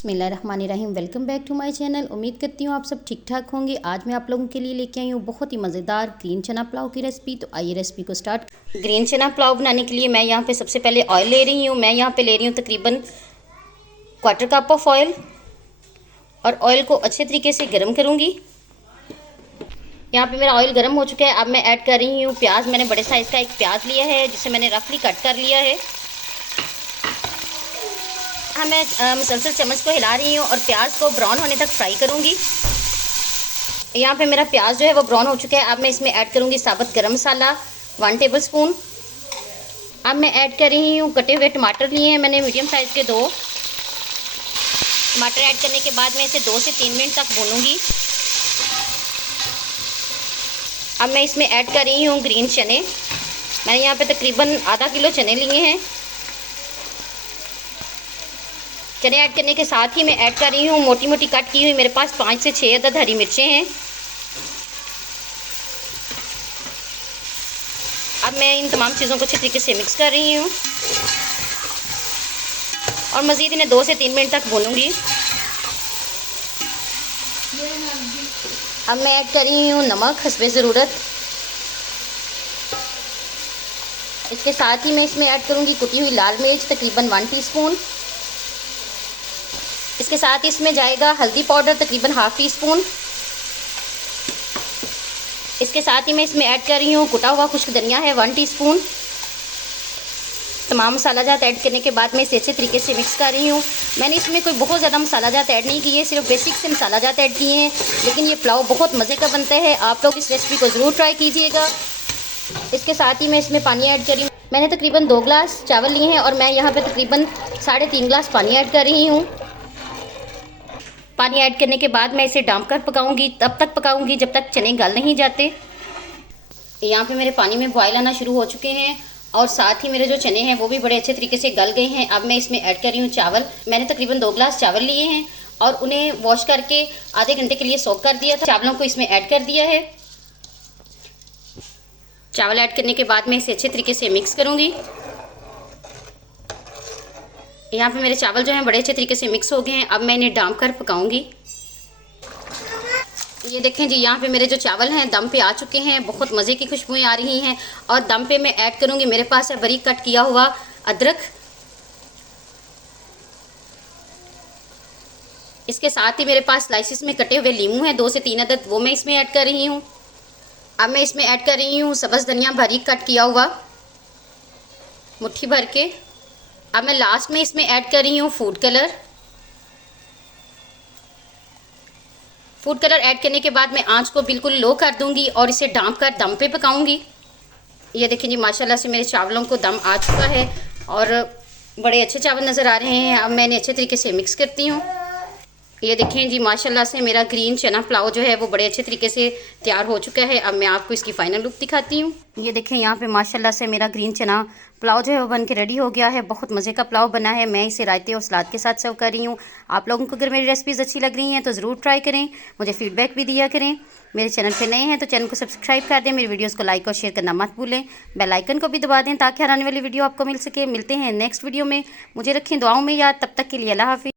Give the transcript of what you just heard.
बिस्मिल्लाहिर्रहमानिर्रहीम। Welcome back to my channel. उम्मीद करती हूँ आप सब ठीक ठाक होंगे। आज मैं आप लोगों के लिए लेके आई हूँ बहुत ही मज़ेदार ग्रीन चना पुलाव की रेसिपी। तो आइए रेसिपी को स्टार्ट। ग्रीन चना पुलाव बनाने के लिए मैं यहाँ पे सबसे पहले ऑयल ले रही हूँ। मैं यहाँ पे ले रही हूँ तकरीबन 1/4 कप ऑफ ऑयल, और ऑयल को अच्छे तरीके से गर्म करूँगी। यहाँ पे मेरा ऑयल गर्म हो चुका है। अब मैं ऐड कर रही हूँ प्याज। मैंने बड़े साइज़ का एक प्याज लिया है जिसे मैंने रफली कट कर लिया है। मैं मुसलसल चम्मच को हिला रही हूँ और प्याज को ब्राउन होने तक फ्राई करूँगी। यहाँ पे मेरा प्याज जो है वो ब्राउन हो चुका है। अब मैं इसमें ऐड करूँगी साबुत गरम मसाला 1 टेबलस्पून। अब मैं ऐड कर रही हूँ कटे हुए टमाटर लिए हैं मैंने मीडियम साइज़ के 2 टमाटर। ऐड करने के बाद मैं इसे 2 से 3 मिनट तक भूनूँगी। अब मैं इसमें ऐड कर रही हूँ ग्रीन चने। मैंने यहाँ पे तकरीबन आधा किलो चने लिए हैं। चने ऐड करने के साथ ही मैं ऐड कर रही हूँ मोटी मोटी कट की हुई मेरे पास 5 से 6 अदद हरी मिर्चें हैं। अब मैं इन तमाम चीज़ों को अच्छे तरीके से मिक्स कर रही हूँ और मज़ीद इन्हें 2 से 3 मिनट तक भूनूंगी। अब मैं ऐड कर रही हूँ नमक हस्बे ज़रूरत। इसके साथ ही मैं इसमें ऐड करूँगी कुटी हुई लाल मिर्च तकरीबन 1 टीस्पून। इसके साथ इसमें जाएगा हल्दी पाउडर तकरीबन ½ टीस्पून। इसके साथ ही मैं इसमें ऐड कर रही हूँ कुटा हुआ खुश्क धनिया है 1 टीस्पून। तमाम मसाला जात ऐड करने के बाद मैं इसे अच्छे तरीके से मिक्स कर रही हूँ। मैंने इसमें कोई बहुत ज़्यादा मसाला जात ऐड नहीं किए, सिर्फ बेसिक से मसाला जात ऐड किए हैं, लेकिन ये पुलाव बहुत मज़े का बनता है। आप लोग इस रेसिपी को ज़रूर ट्राई कीजिएगा। इसके साथ ही मैं इसमें पानी ऐड कर रही हूँ। मैंने तकरीबन 2 गिलास चावल लिए हैं और मैं यहाँ पर तकरीबन 3.5 गिलास पानी ऐड कर रही हूँ। पानी ऐड करने के बाद मैं इसे ढाँप कर पकाऊंगी। तब तक पकाऊंगी जब तक चने गल नहीं जाते। यहाँ पे मेरे पानी में बॉयल आना शुरू हो चुके हैं और साथ ही मेरे जो चने हैं वो भी बड़े अच्छे तरीके से गल गए हैं। अब मैं इसमें ऐड कर रही हूँ चावल। मैंने तकरीबन 2 गिलास चावल लिए हैं और उन्हें वॉश करके आधे घंटे के लिए सोक कर दिया था। चावलों को इसमें ऐड कर दिया है। चावल ऐड करने के बाद मैं इसे अच्छे तरीके से मिक्स करूँगी। यहाँ पे मेरे चावल जो हैं बड़े अच्छे तरीके से मिक्स हो गए हैं। अब मैं इन्हें ढाँप कर पकाऊंगी। ये देखें जी, यहाँ पे मेरे जो चावल हैं दम पे आ चुके हैं। बहुत मज़े की खुशबुएं आ रही हैं और दम पे मैं ऐड करूँगी, मेरे पास है बारीक कट किया हुआ अदरक। इसके साथ ही मेरे पास स्लाइसिस में कटे हुए लीमू हैं 2 से 3 अदद, वो मैं इसमें ऐड कर रही हूँ। अब मैं इसमें ऐड कर रही हूँ सब्ज़ धनिया बारीक कट किया हुआ मुट्ठी भर के। अब मैं लास्ट में इसमें ऐड कर रही हूँ food colour. Food colour add करने के बाद मैं आंच को बिल्कुल लो कर दूंगी और इसे ढाँप कर दम पे पकाऊंगी। ये देखें जी, माशाल्लाह से मेरे चावलों को दम आ चुका है और बड़े अच्छे चावल नज़र आ रहे हैं। अब मैंने अच्छे तरीके से मिक्स करती हूँ। ये देखें जी, माशाल्लाह से मेरा ग्रीन चना पुलाव जो है वो बड़े अच्छे तरीके से तैयार हो चुका है। अब मैं आपको इसकी फ़ाइनल लुक दिखाती हूँ। ये देखें, यहाँ पे माशाल्लाह से मेरा ग्रीन चना पुलाव जो है वो बन के रेडी हो गया है। बहुत मज़े का पुलाव बना है। मैं इसे रायते और सलाद के साथ सर्व कर रही हूँ। आप लोगों को अगर मेरी रेसिपीज़ अच्छी लग रही हैं तो ज़रूर ट्राई करें, मुझे फ़ीडबैक भी दिया करें। मेरे चैनल पे नए हैं तो चैनल को सब्सक्राइब कर दें। मेरी वीडियोज़ को लाइक और शेयर करना मत भूलें। बेल आइकन को भी दबा दें ताकि हर आने वाली वीडियो आपको मिल सके। मिलते हैं नेक्स्ट वीडियो में। मुझे रखें दुआओं में याद। तब तक के लिए अल्लाह हाफ़िज़।